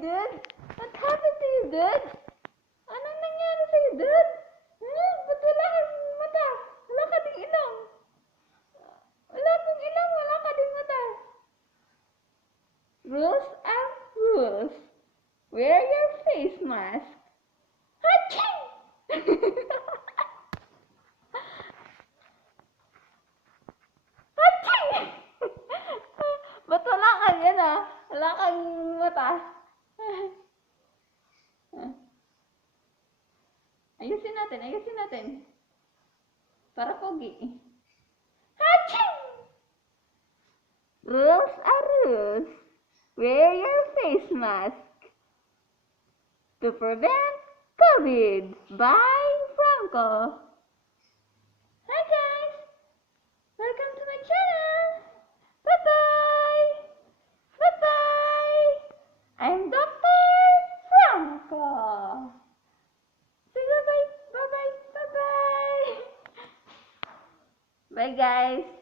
dude? What happened to you, dude? Anong nangyari sa'yo, dude? Ba't wala kang mata? Wala ka ding ilong. Wala kang ilong, wala ka ding mata. Rules are rules. Wear your face mask. Aching! Aching! Ba't wala kang wala kang mata? Ayusin natin. Para pogi. Aching! Rules are rules. Wear your face mask to prevent COVID. Bye, Franco. Hi guys, welcome to my channel. Bye-bye. Bye-bye. I'm Dr. Franco. Say bye-bye. Bye-bye. Bye-bye. Bye guys.